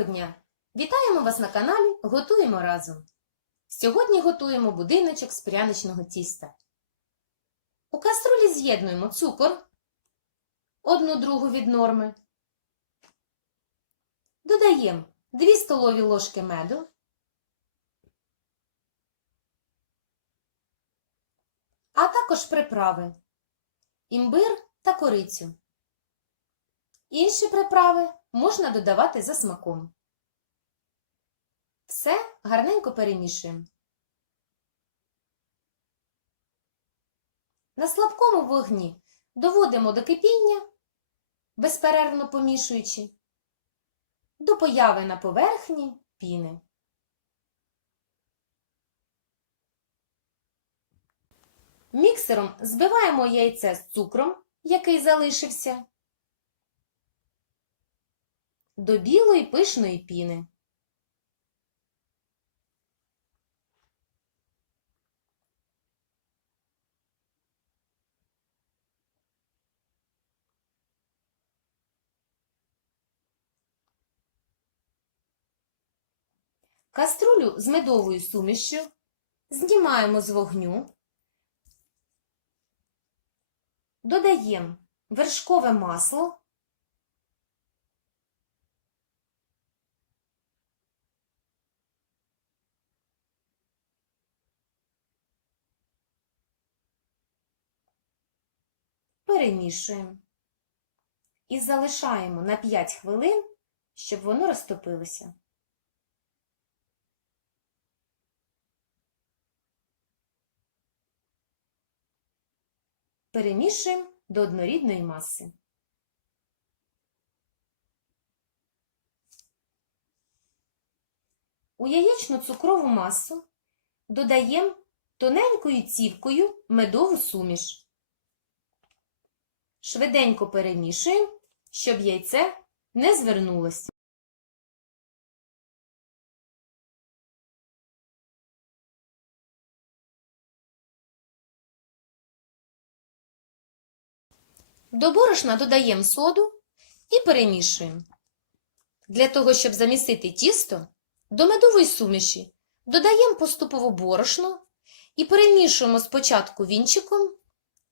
Доброго дня! Вітаємо вас на каналі Готуємо разом. Сьогодні готуємо будиночок з пряничного тіста. У каструлі з'єднуємо цукор, одну другу від норми. Додаємо 2 столові ложки меду, а також приправи імбир та корицю. Інші приправи можна додавати за смаком. Все гарненько перемішуємо. На слабкому вогні доводимо до кипіння, безперервно помішуючи, до появи на поверхні піни. Міксером збиваємо яйце з цукром, який залишився, до білої пишної піни. Каструлю з медовою сумішшю знімаємо з вогню, додаємо вершкове масло, перемішуємо і залишаємо на 5 хвилин, щоб воно розтопилося. Перемішуємо до однорідної маси. У яєчну цукрову масу додаємо тоненькою цівкою медову суміш. Швиденько перемішуємо, щоб яйце не звернулося. До борошна додаємо соду і перемішуємо. Для того, щоб замістити тісто, до медової суміші додаємо поступово борошно і перемішуємо спочатку вінчиком,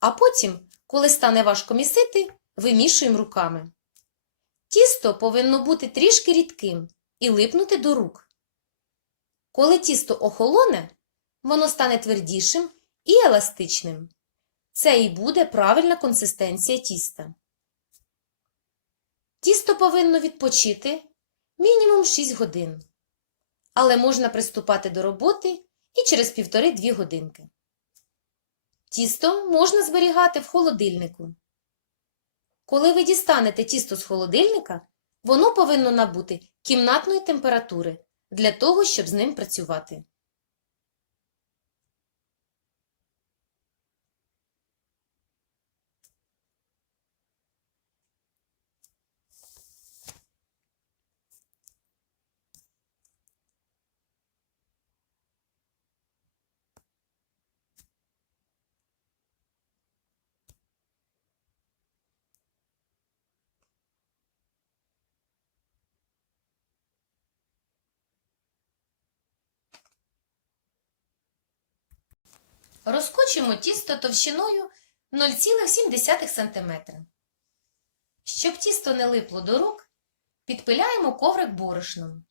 а потім, коли стане важко місити, вимішуємо руками. Тісто повинно бути трішки рідким і липнути до рук. Коли тісто охолоне, воно стане твердішим і еластичним. Це і буде правильна консистенція тіста. Тісто повинно відпочити мінімум 6 годин, але можна приступати до роботи і через 1,5-2 годинки. Тісто можна зберігати в холодильнику. Коли ви дістанете тісто з холодильника, воно повинно набути кімнатної температури для того, щоб з ним працювати. Розкочуємо тісто товщиною 0,7 см. Щоб тісто не липло до рук, підпиляємо коврик борошном.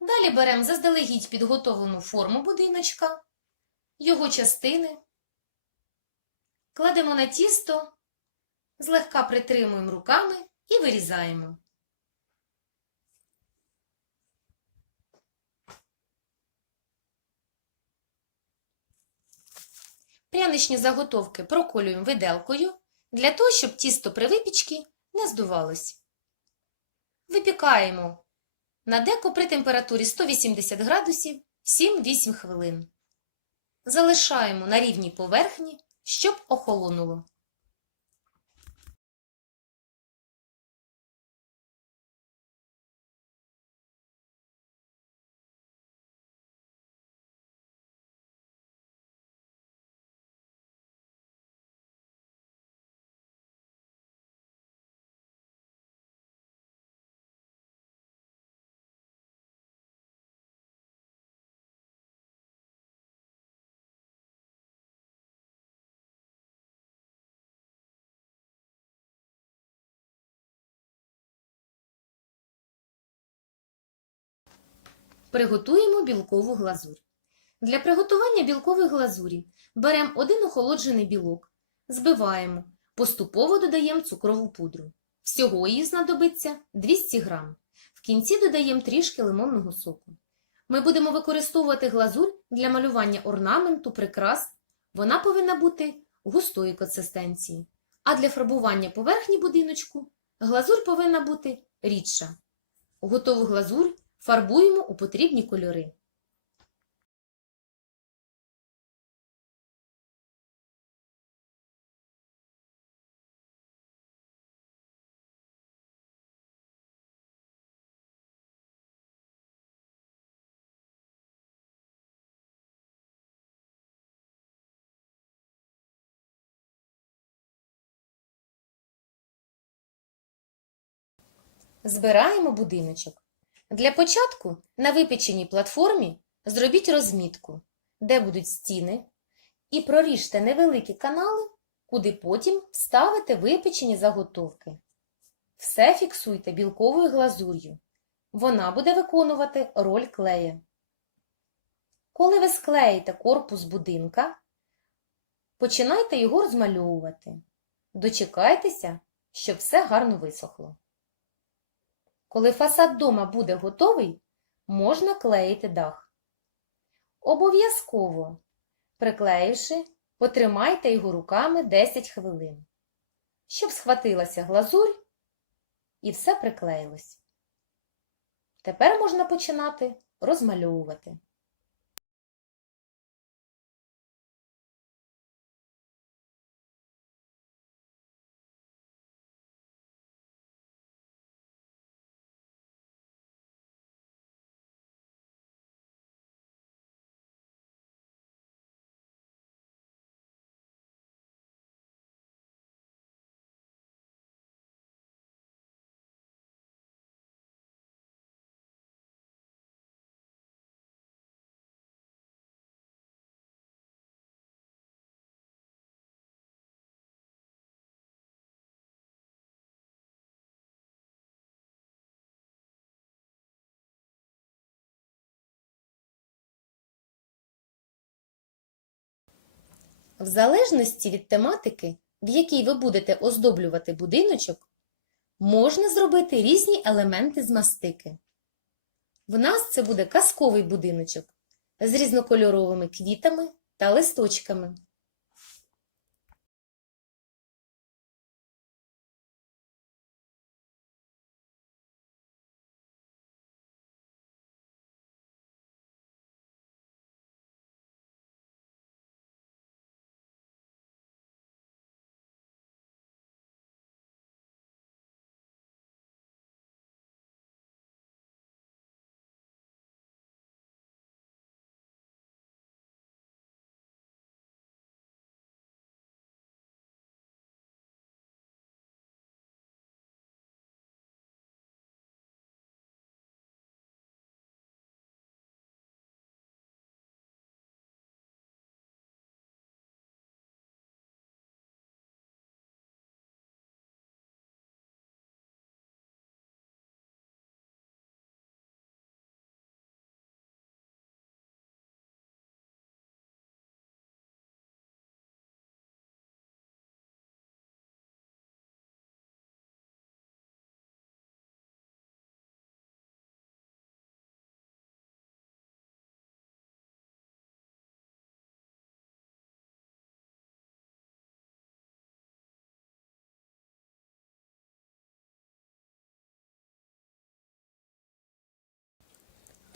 Далі беремо заздалегідь підготовлену форму будиночка, його частини, кладемо на тісто, злегка притримуємо руками і вирізаємо. Пряничні заготовки проколюємо виделкою для того, щоб тісто при випічці не здувалось. Випікаємо на деко при температурі 180 градусів 7-8 хвилин. Залишаємо на рівній поверхні, щоб охолонуло. Приготуємо білкову глазурь. Для приготування білкової глазурі беремо один охолоджений білок, збиваємо, поступово додаємо цукрову пудру. Всього її знадобиться 200 грам. В кінці додаємо трішки лимонного соку. Ми будемо використовувати глазурь для малювання орнаменту, прикрас. Вона повинна бути густої консистенції. А для фарбування поверхні будиночку глазурь повинна бути рідша. Готову глазурь фарбуємо у потрібні кольори. Збираємо будиночок. Для початку на випеченій платформі зробіть розмітку, де будуть стіни, і проріжте невеликі канали, куди потім вставите випечені заготовки. Все фіксуйте білковою глазур'ю. Вона буде виконувати роль клея. Коли ви склеїте корпус будинка, починайте його розмальовувати. Дочекайтеся, щоб все гарно висохло. Коли фасад дома буде готовий, можна клеїти дах. Обов'язково, приклеївши, потримайте його руками 10 хвилин, щоб схватилася глазурь і все приклеїлось. Тепер можна починати розмальовувати. В залежності від тематики, в якій ви будете оздоблювати будиночок, можна зробити різні елементи з мастики. В нас це буде казковий будиночок з різнокольоровими квітами та листочками.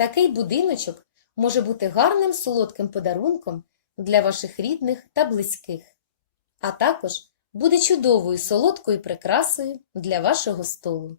Такий будиночок може бути гарним солодким подарунком для ваших рідних та близьких, а також буде чудовою солодкою прикрасою для вашого столу.